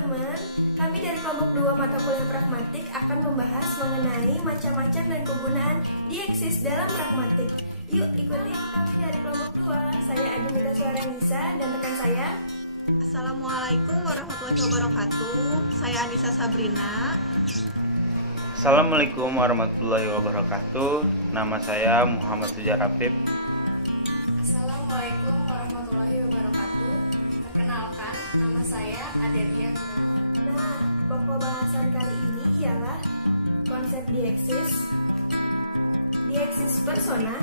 teman-teman, kami dari kelompok 2 mata kuliah pragmatik akan membahas mengenai macam-macam dan kegunaan dieksis dalam pragmatik. Yuk ikuti kami dari kelompok 2. Saya Adinita Suaranisa dan rekan saya. Assalamualaikum warahmatullahi wabarakatuh. Saya Anissa Sabrina. Assalamualaikum warahmatullahi wabarakatuh. Nama saya Muhammad Sujar Rapip. Assalamualaikum warahmatullahi wabarakatuh. Perkenalkan, nama saya Adelia. Nah, pokok bahasan kali ini ialah konsep dieksis, dieksis persona,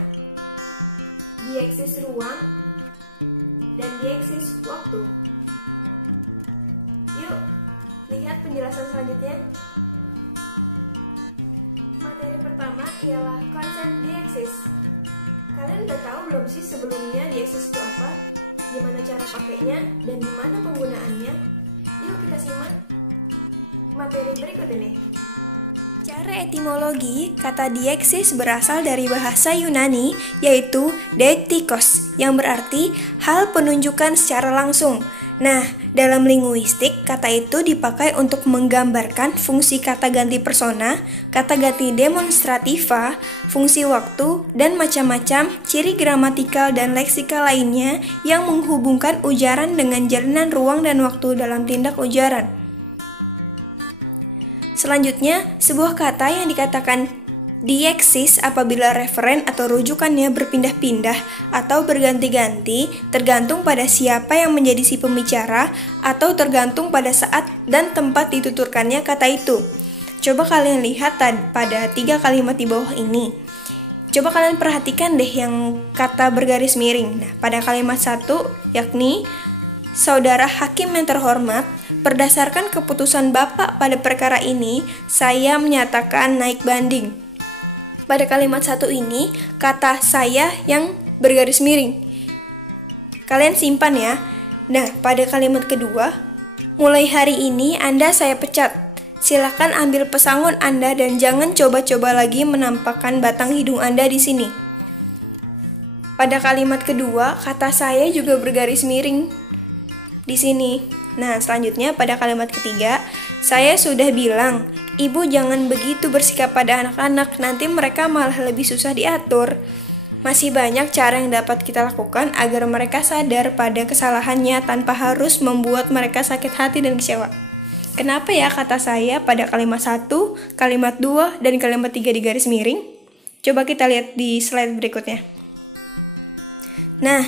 dieksis ruang, dan dieksis waktu. Yuk, lihat penjelasan selanjutnya. Materi pertama ialah konsep dieksis. Kalian udah tahu belum sih sebelumnya dieksis itu apa? Gimana cara pakainya dan gimana penggunaannya? Yuk kita simak materi berikut ini. Secara etimologi, kata dieksis berasal dari bahasa Yunani, yaitu deiktikos, yang berarti hal penunjukan secara langsung. Nah, dalam linguistik, kata itu dipakai untuk menggambarkan fungsi kata ganti persona, kata ganti demonstrativa, fungsi waktu, dan macam-macam ciri gramatikal dan leksikal lainnya yang menghubungkan ujaran dengan jalinan ruang dan waktu dalam tindak ujaran. Selanjutnya, sebuah kata yang dikatakan dieksis apabila referen atau rujukannya berpindah-pindah atau berganti-ganti tergantung pada siapa yang menjadi si pembicara atau tergantung pada saat dan tempat dituturkannya kata itu. Coba kalian lihat pada 3 kalimat di bawah ini. Coba kalian perhatikan deh yang kata bergaris miring. Nah, pada kalimat 1 yakni Saudara Hakim yang terhormat, berdasarkan keputusan Bapak pada perkara ini, saya menyatakan naik banding. Pada kalimat 1 ini, kata saya yang bergaris miring. Kalian simpan ya. Nah, pada kalimat kedua, mulai hari ini Anda saya pecat. Silakan ambil pesangon Anda dan jangan coba-coba lagi menampakkan batang hidung Anda di sini. Pada kalimat kedua, kata saya juga bergaris miring di sini. Nah, selanjutnya pada kalimat ketiga, saya sudah bilang, Ibu jangan begitu bersikap pada anak-anak, nanti mereka malah lebih susah diatur. Masih banyak cara yang dapat kita lakukan agar mereka sadar pada kesalahannya tanpa harus membuat mereka sakit hati dan kecewa. Kenapa ya kata saya pada kalimat 1, kalimat 2, dan kalimat 3 di garis miring? Coba kita lihat di slide berikutnya. Nah,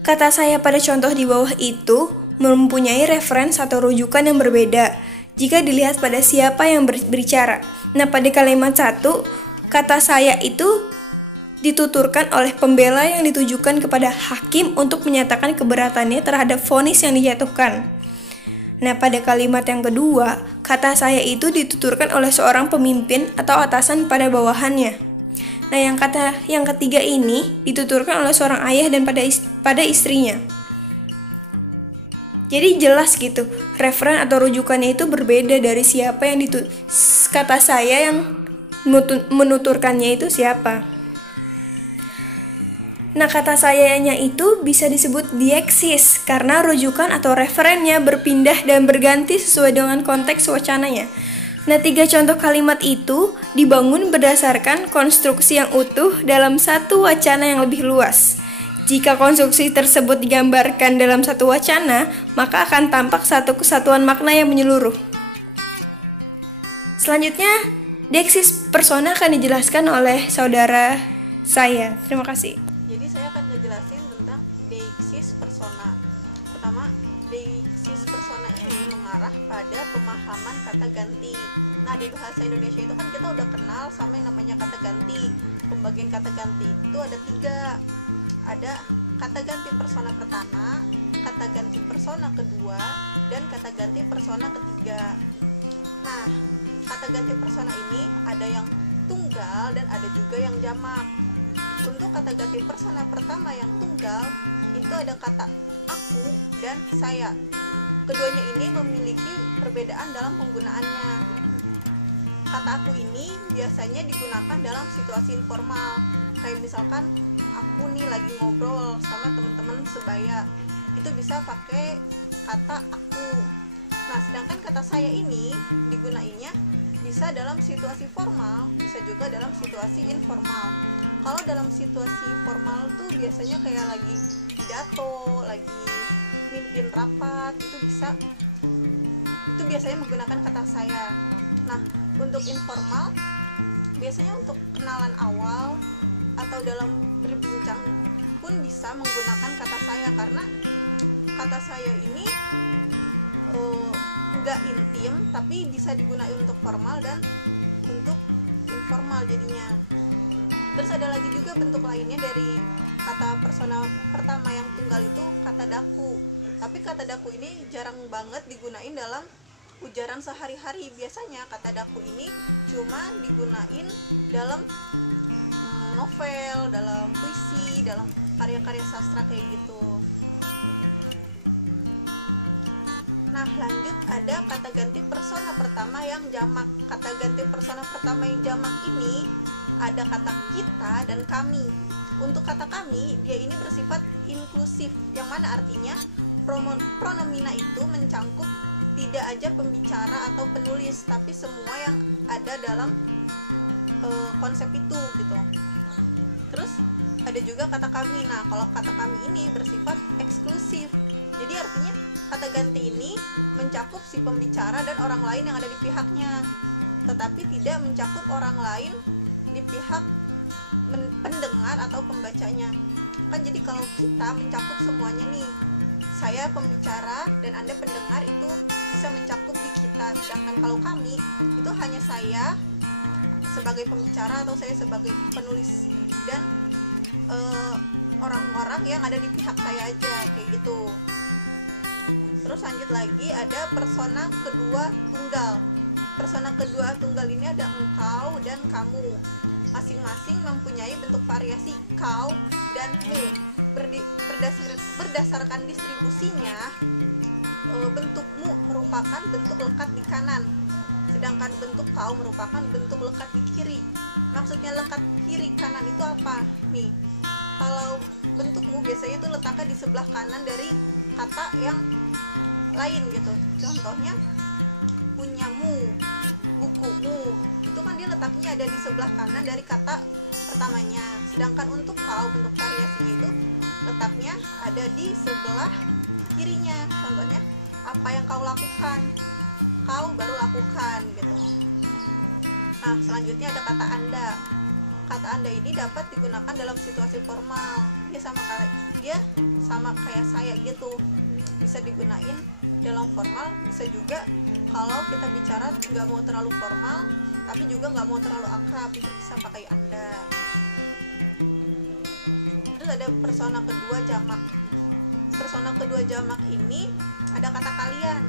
kata saya pada contoh di bawah itu mempunyai referensi atau rujukan yang berbeda jika dilihat pada siapa yang berbicara. Nah, pada kalimat 1, kata saya itu dituturkan oleh pembela yang ditujukan kepada hakim untuk menyatakan keberatannya terhadap vonis yang dijatuhkan. Nah, pada kalimat yang kedua, kata saya itu dituturkan oleh seorang pemimpin atau atasan pada bawahannya. Nah, yang ketiga ini dituturkan oleh seorang ayah dan pada istrinya. Jadi jelas gitu, referen atau rujukannya itu berbeda dari siapa yang kata saya yang menuturkannya itu siapa. Nah, kata sayanya itu bisa disebut dieksis karena rujukan atau referennya berpindah dan berganti sesuai dengan konteks wacananya. Nah, 3 contoh kalimat itu dibangun berdasarkan konstruksi yang utuh dalam satu wacana yang lebih luas. Jika konstruksi tersebut digambarkan dalam satu wacana, maka akan tampak satu kesatuan makna yang menyeluruh. Selanjutnya, dieksis persona akan dijelaskan oleh saudara saya. Terima kasih. Jadi saya akan ngejelasin tentang deiksis persona. Pertama, deiksis persona ini mengarah pada pemahaman kata ganti. Nah, di bahasa Indonesia itu kan kita udah kenal sama yang namanya kata ganti. Pembagian kata ganti itu ada 3. Ada kata ganti persona pertama, kata ganti persona kedua, dan kata ganti persona ketiga. Nah, kata ganti persona ini ada yang tunggal dan ada juga yang jamak. Untuk kata ganti persona pertama yang tunggal, itu ada kata aku dan saya. Keduanya ini memiliki perbedaan dalam penggunaannya. Kata aku ini biasanya digunakan dalam situasi informal, kayak misalkan aku nih lagi ngobrol sama teman-teman sebaya, itu bisa pakai kata aku. Nah, sedangkan kata saya ini digunainnya bisa dalam situasi formal, bisa juga dalam situasi informal. Kalau dalam situasi formal tuh biasanya kayak lagi pidato, lagi mimpin rapat, itu biasanya menggunakan kata saya. Nah, untuk informal biasanya untuk kenalan awal atau dalam berbincang pun bisa menggunakan kata saya, karena kata saya ini nggak intim tapi bisa digunakan untuk formal dan untuk informal jadinya. Terus ada lagi juga bentuk lainnya dari kata persona pertama yang tunggal itu kata daku. Tapi kata daku ini jarang banget digunain dalam ujaran sehari-hari. Biasanya kata daku ini cuma digunain dalam novel, dalam puisi, dalam karya-karya sastra kayak gitu. Nah, lanjut ada kata ganti persona pertama yang jamak. Kata ganti persona pertama yang jamak ini ada kata kita dan kami. Untuk kata kami, dia ini bersifat inklusif, yang mana artinya pronomina itu mencangkup tidak aja pembicara atau penulis, tapi semua yang ada dalam konsep itu gitu. Terus ada juga kata kami. Nah, kalau kata kami ini bersifat eksklusif, jadi artinya kata ganti ini mencakup si pembicara dan orang lain yang ada di pihaknya, tetapi tidak mencakup orang lain di pihak pendengar atau pembacanya. Kan jadi kalau kita mencakup semuanya nih, saya pembicara dan Anda pendengar, itu bisa mencakup di kita. Sedangkan kalau kami, itu hanya saya sebagai pembicara atau saya sebagai penulis dan orang-orang yang ada di pihak saya aja, kayak gitu. Terus lanjut lagi ada persona kedua tunggal. Persona kedua tunggal ini ada engkau dan kamu. Masing-masing mempunyai bentuk variasi kau dan mu. Berdasarkan distribusinya, bentuk mu merupakan bentuk lekat di kanan, sedangkan bentuk kau merupakan bentuk lekat di kiri. Maksudnya lekat kiri kanan itu apa? Nih, kalau bentuk mu biasanya itu letaknya di sebelah kanan dari kata yang lain gitu. Contohnya punyamu, bukumu, itu kan dia letaknya ada di sebelah kanan dari kata pertamanya. Sedangkan untuk kau, bentuk variasinya itu letaknya ada di sebelah kirinya. Contohnya apa yang kau lakukan, kau baru lakukan gitu. Nah, selanjutnya ada kata anda. Kata anda ini dapat digunakan dalam situasi formal. Dia sama kayak saya gitu, bisa digunain dalam formal, bisa juga kalau kita bicara nggak mau terlalu formal tapi juga nggak mau terlalu akrab, itu bisa pakai anda. Terus ada persona kedua jamak. Persona kedua jamak ini ada kata kalian.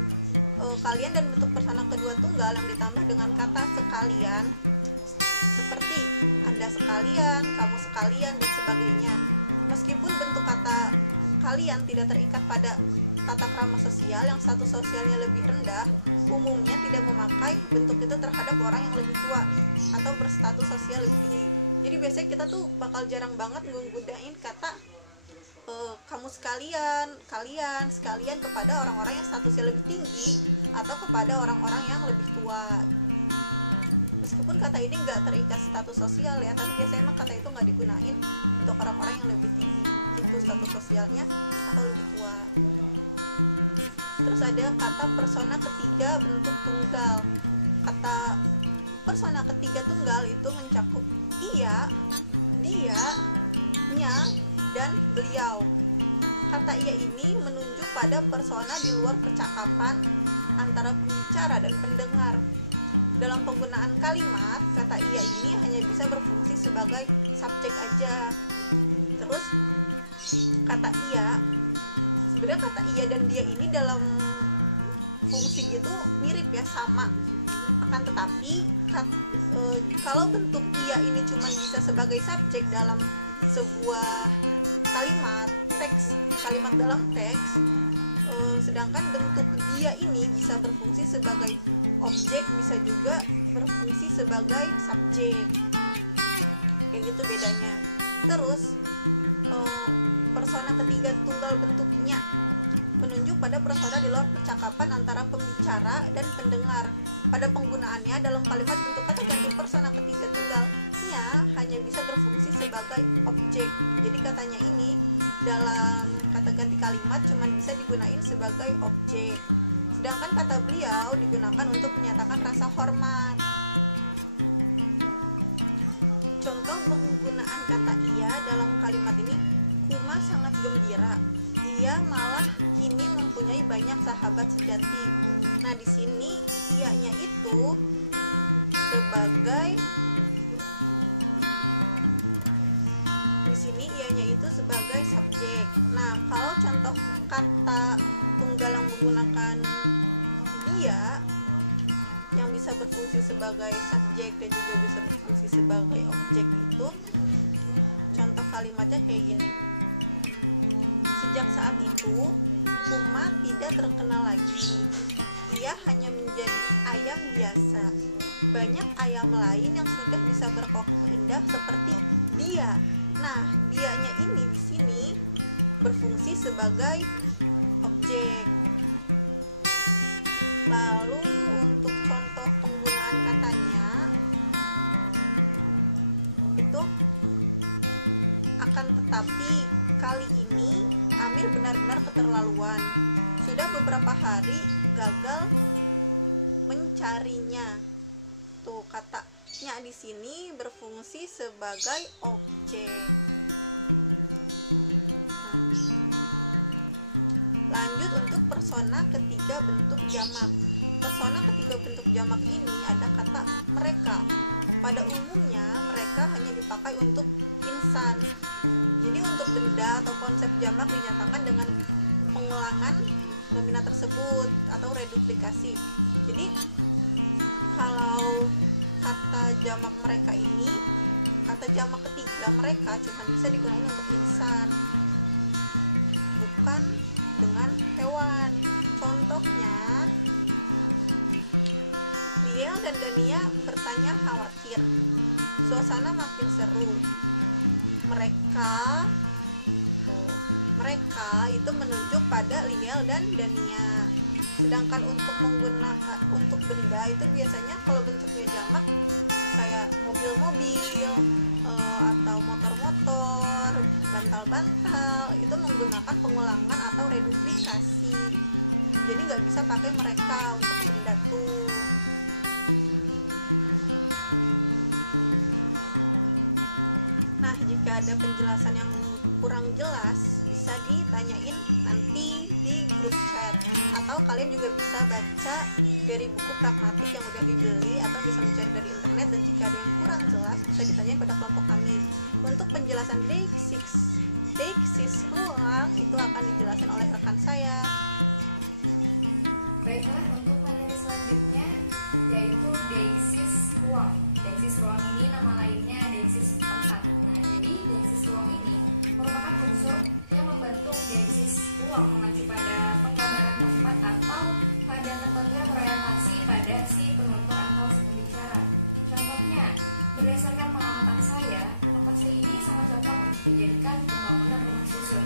Kalian dan bentuk persona kedua tunggal yang ditambah dengan kata sekalian, seperti anda sekalian, kamu sekalian, dan sebagainya. Meskipun bentuk kata kalian tidak terikat pada tata krama sosial yang status sosialnya lebih rendah, umumnya tidak memakai bentuk itu terhadap orang yang lebih tua atau berstatus sosial lebih tinggi. Jadi biasanya kita tuh bakal jarang banget menggunakan kata kamu sekalian, kalian sekalian kepada orang-orang yang statusnya lebih tinggi atau kepada orang-orang yang lebih tua. Meskipun kata ini nggak terikat status sosial ya, tapi biasanya emang kata itu nggak digunain untuk orang-orang yang lebih tinggi itu status sosialnya atau lebih tua. Terus ada kata persona ketiga bentuk tunggal. Kata persona ketiga tunggal itu mencakup ia, dia, nya, dan beliau. Kata ia ini menunjuk pada persona di luar percakapan antara pembicara dan pendengar. Dalam penggunaan kalimat, kata ia ini hanya bisa berfungsi sebagai subjek aja. Terus kata ia, sebenarnya kata ia dan dia ini dalam fungsi gitu mirip ya, sama. Akan tetapi kalau bentuk ia ini cuma bisa sebagai subjek dalam sebuah kalimat teks, kalimat dalam teks, sedangkan bentuk dia ini bisa berfungsi sebagai objek, bisa juga berfungsi sebagai subjek, kayak gitu bedanya. Terus persona ketiga tunggal bentuknya. menunjuk pada persona di luar percakapan antara pembicara dan pendengar. Pada penggunaannya dalam kalimat bentuk kata ganti persona ketiga tunggalnya hanya bisa berfungsi sebagai objek. Jadi katanya ini dalam kata ganti kalimat cuma bisa digunakan sebagai objek. Sedangkan kata beliau digunakan untuk menyatakan rasa hormat. Contoh penggunaan kata ia dalam kalimat ini, Kuma sangat gembira. Ia malah kini mempunyai banyak sahabat sejati. Nah, di sini ianya itu sebagai subjek. Nah, kalau contoh kata tunggal yang menggunakan dia yang bisa berfungsi sebagai subjek dan juga bisa berfungsi sebagai objek itu, contoh kalimatnya kayak gini. Sejak saat itu, Kuma tidak terkenal lagi. Ia hanya menjadi ayam biasa. Banyak ayam lain yang sudah bisa berkokok indah seperti dia. Nah, dianya ini di sini berfungsi sebagai objek. Lalu untuk contoh penggunaan katanya itu, akan tetapi kali ini Amir benar-benar keterlaluan. Sudah beberapa hari gagal mencarinya. Tuh, katanya di sini berfungsi sebagai objek. Lanjut untuk persona ketiga bentuk jamak. Persona ketiga bentuk jamak ini ada kata mereka. Pada umumnya mereka hanya dipakai untuk insan. Jadi untuk benda atau konsep jamak dinyatakan dengan pengulangan nominat tersebut atau reduplikasi. Jadi kalau kata jamak mereka ini, kata jamak ketiga mereka cuma bisa digunakan untuk insan, bukan dengan hewan. Contohnya, Liel dan Dania bertanya khawatir. Suasana makin seru. Mereka itu menunjuk pada Liel dan Dania. Sedangkan untuk benda itu biasanya kalau bentuknya jamak kayak mobil-mobil atau motor-motor, bantal-bantal, itu menggunakan pengulangan atau reduplikasi. Jadi nggak bisa pakai mereka untuk benda tuh. Nah, jika ada penjelasan yang kurang jelas bisa ditanyain nanti di grup chat, atau kalian juga bisa baca dari buku pragmatik yang udah dibeli atau bisa mencari dari internet, dan jika ada yang kurang jelas bisa ditanyain pada kelompok kami. Untuk penjelasan deiksis ruang itu akan dijelaskan oleh rekan saya. Baiklah, untuk materi selanjutnya yaitu deiksis ruang. Deiksis ruang ini nama lainnya deiksis tempat. Nah, jadi deiksis ruang ini merupakan unsur yang membentuk deiksis ruang mengacu pada penggambaran tempat atau pada tertentu yang berorientasi pada si penutur atau si pembicara. Contohnya, berdasarkan pengamatan saya, lokasi ini sangat cocok untuk dijadikan pembangunan rumah susun.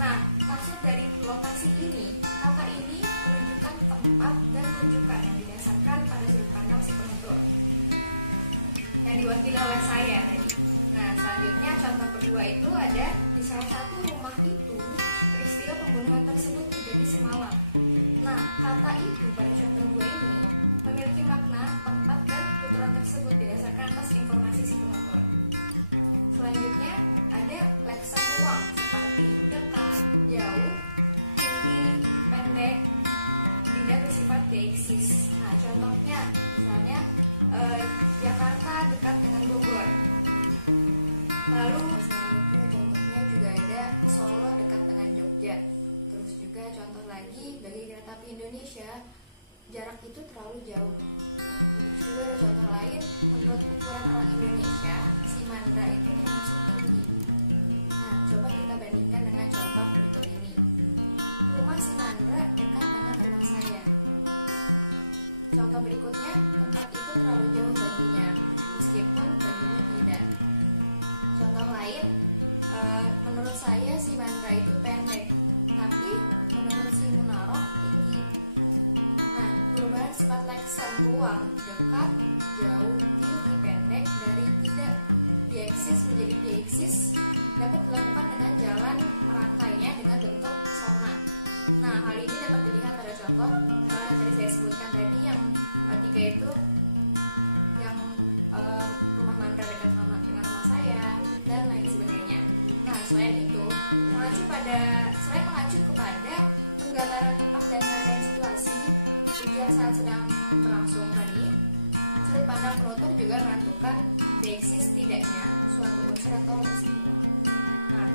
Nah, maksud dari lokasi ini, kata ini menunjukkan tempat dan rujukan yang didasarkan pada sudut pandang si penutur yang diwakili oleh saya tadi. Nah, selanjutnya contoh kedua itu ada di salah satu rumah itu peristiwa pembunuhan tersebut terjadi semalam. Nah, kata itu pada contoh dua ini memiliki makna tempat dan tuturan tersebut didasarkan atas informasi si penutur. Selanjutnya ada leksan ruang seperti dekat, jauh, tinggi, pendek, tidak bersifat deiksis. Nah, contohnya misalnya Jakarta dekat dengan Bogor. Lalu selanjutnya contohnya juga ada Solo dekat dengan Jogja. Terus juga contoh lagi bagi kereta api Indonesia, jarak itu terlalu jauh. Juga ada contoh lain, menurut ukuran orang Indonesia, si Mandra itu termasuk tinggi. Nah, coba kita bandingkan dengan contoh berikut ini. Rumah si Mandra dekat dengan rumah saya. Contoh berikutnya, tempat itu terlalu jauh baginya, meskipun bagimu tidak. Contoh lain, menurut saya si Mandra itu pendek, tapi menurut si ruang, dekat, jauh, tinggi, pendek, dari tidak dieksis menjadi dieksis dapat dilakukan dengan jalan merangkainya dengan bentuk zona. Nah, hal ini dapat dilihat pada contoh yang tadi saya sebutkan tadi, yang tiga itu yang rumah Mandra dekat dengan rumah saya dan lain sebagainya. Nah, selain mengacu kepada penggambaran tempat dan keadaan situasi ujian saat sedang berlangsung tadi, sudut pandang penutur juga menentukan dieksis tidaknya suatu unsur atau leksi. Nah,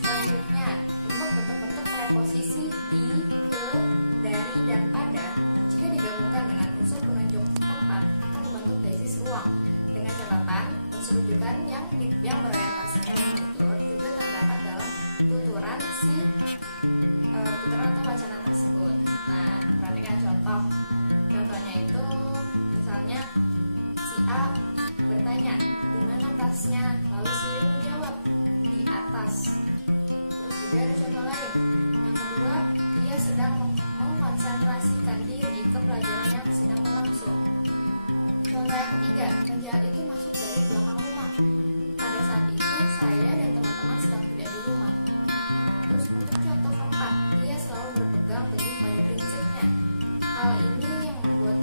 selanjutnya untuk bentuk-bentuk preposisi di, ke, dari, dan pada jika digabungkan dengan unsur penunjuk tempat akan membentuk dieksis ruang. Dengan catatan, unsur rujukan yang berorientasi pada penutur juga terdapat dalam tuturan atau wacana tersebut. Nah, perhatikan contohnya itu misalnya si A bertanya, di mana tasnya? Lalu si B menjawab, di atas. Terus juga ada contoh lain. Yang kedua, ia sedang mengkonsentrasikan diri ke pelajaran yang sedang berlangsung. Contoh yang ketiga, penjahat itu masuk dari belakang rumah. Pada saat itu saya dan teman-teman sedang tidak di rumah. Terus untuk contoh keempat, ia selalu berpegang teguh pada prinsipnya. Hal ini yang membuat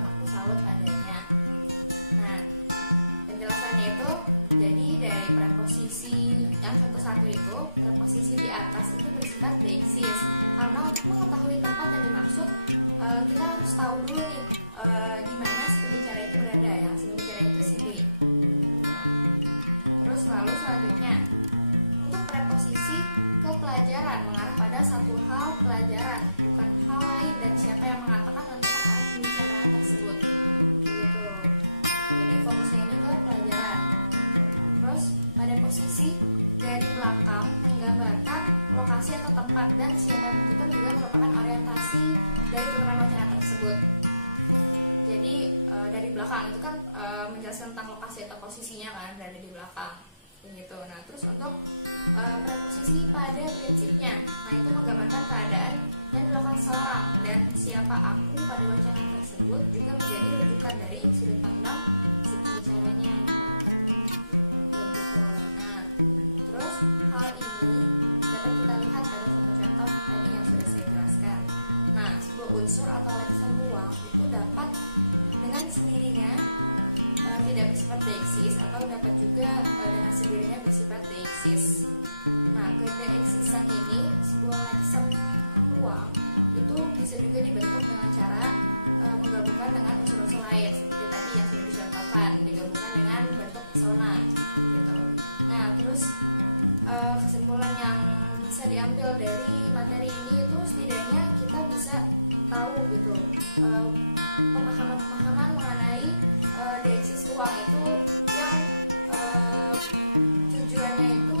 aku salut padanya. Nah, penjelasannya itu jadi dari preposisi yang satu itu, preposisi di atas itu bersifat deiksis. Karena untuk mengetahui tempat yang dimaksud, kita harus tahu dulu nih di mana si pembicara itu berada. Yang si pembicara itu si B. Terus lalu selanjutnya untuk preposisi ke pelajaran mengarah pada satu hal pelajaran, bukan hal lain, dan siapa yang mengatakan tentang arah pembicaraan tersebut. Gitu. Jadi fokusnya ini ke pelajaran. Terus pada posisi dari belakang menggambarkan lokasi atau tempat, dan siapa yang itu juga merupakan orientasi dari tuturan wacana tersebut. Jadi dari belakang itu kan menjelaskan tentang lokasi atau posisinya kan, dari di belakang gitu. Nah, terus untuk preposisi pada prinsipnya, nah itu menggambarkan keadaan yang dilakukan seorang, dan siapa aku pada wacana tersebut juga menjadi rujukan dari sudut pandang si pembicaranya. Nah, terus hal ini dapat kita lihat pada contoh-contoh tadi yang sudah saya jelaskan. Nah, sebuah unsur atau leksem ruang itu dapat dengan sendirinya tidak bersifat deiksis, atau dapat juga dengan sendirinya bersifat deiksis. Nah, kedeiksisan ini, sebuah leksem ruang itu bisa juga dibentuk dengan cara menggabungkan dengan unsur-unsur lain seperti tadi yang sudah dicontohkan, digabungkan dengan bentuk zona gitu. Nah, terus kesimpulan yang bisa diambil dari materi ini itu setidaknya kita bisa tahu gitu pemahaman mengenai deiksis ruang itu yang tujuannya itu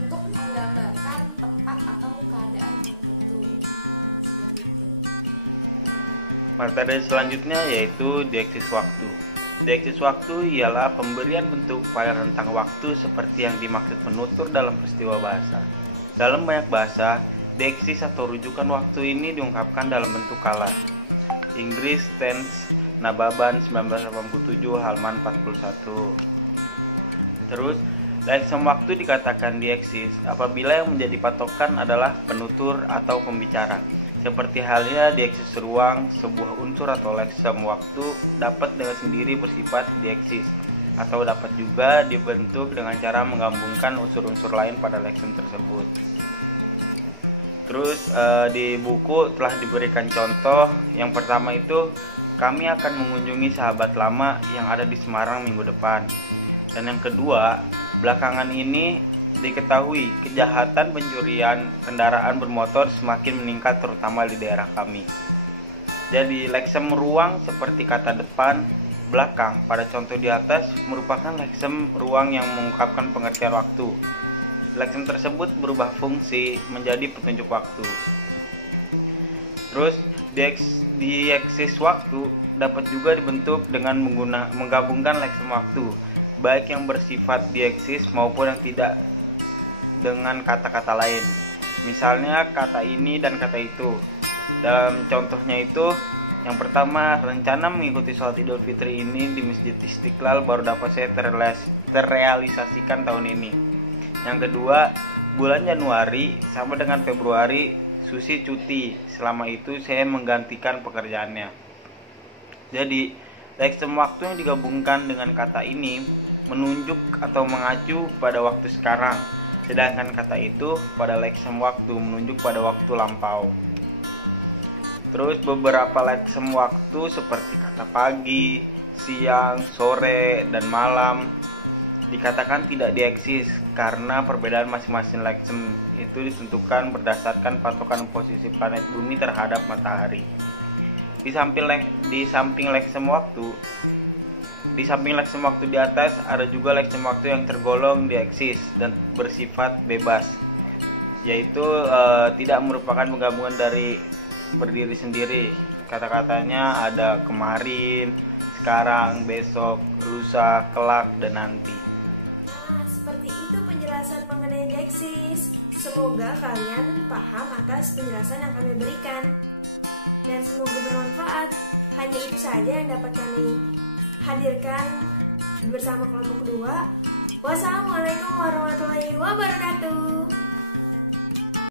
untuk menggambarkan tempat atau keadaan tertentu seperti itu. Materi selanjutnya yaitu deiksis waktu. Deiksis waktu ialah pemberian bentuk pada rentang waktu seperti yang dimaksud penutur dalam peristiwa bahasa. Dalam banyak bahasa, deiksis atau rujukan waktu ini diungkapkan dalam bentuk kala. Inggris, Tense, Nababan 1987 halaman 41. Terus, leksem waktu dikatakan dieksis apabila yang menjadi patokan adalah penutur atau pembicara. Seperti halnya dieksis ruang, sebuah unsur atau leksem waktu dapat dengan sendiri bersifat dieksis, atau dapat juga dibentuk dengan cara menggabungkan unsur-unsur lain pada leksem tersebut. Terus di buku telah diberikan contoh. Yang pertama itu, kami akan mengunjungi sahabat lama yang ada di Semarang minggu depan. Dan yang kedua, belakangan ini diketahui kejahatan pencurian kendaraan bermotor semakin meningkat terutama di daerah kami. Jadi leksem ruang seperti kata depan, belakang pada contoh di atas merupakan leksem ruang yang mengungkapkan pengertian waktu. Leksem tersebut berubah fungsi menjadi petunjuk waktu. Terus dieksis waktu dapat juga dibentuk dengan menggabungkan leksem waktu, baik yang bersifat dieksis maupun yang tidak, dengan kata-kata lain. Misalnya kata ini dan kata itu. Dalam contohnya itu, yang pertama, rencana mengikuti sholat Idul Fitri ini di Masjid Istiqlal baru dapat saya terrealisasikan tahun ini. Yang kedua, bulan Januari sama dengan Februari Susi cuti. Selama itu saya menggantikan pekerjaannya. Jadi, leksem waktu yang digabungkan dengan kata ini menunjuk atau mengacu pada waktu sekarang. Sedangkan kata itu pada leksem waktu menunjuk pada waktu lampau. Terus beberapa leksem waktu seperti kata pagi, siang, sore, dan malam dikatakan tidak dieksis karena perbedaan masing-masing leksem itu ditentukan berdasarkan patokan posisi planet bumi terhadap matahari. Di samping leksem waktu di atas ada juga leksem waktu yang tergolong dieksis dan bersifat bebas, yaitu tidak merupakan penggabungan dari berdiri sendiri. Kata-katanya ada kemarin, sekarang, besok, lusa, kelak, dan nanti. Nah, seperti itu penjelasan mengenai deiksis. Semoga kalian paham atas penjelasan yang kami berikan. Dan semoga bermanfaat. Hanya itu saja yang dapat kami hadirkan bersama kelompok kedua. Wassalamualaikum warahmatullahi wabarakatuh.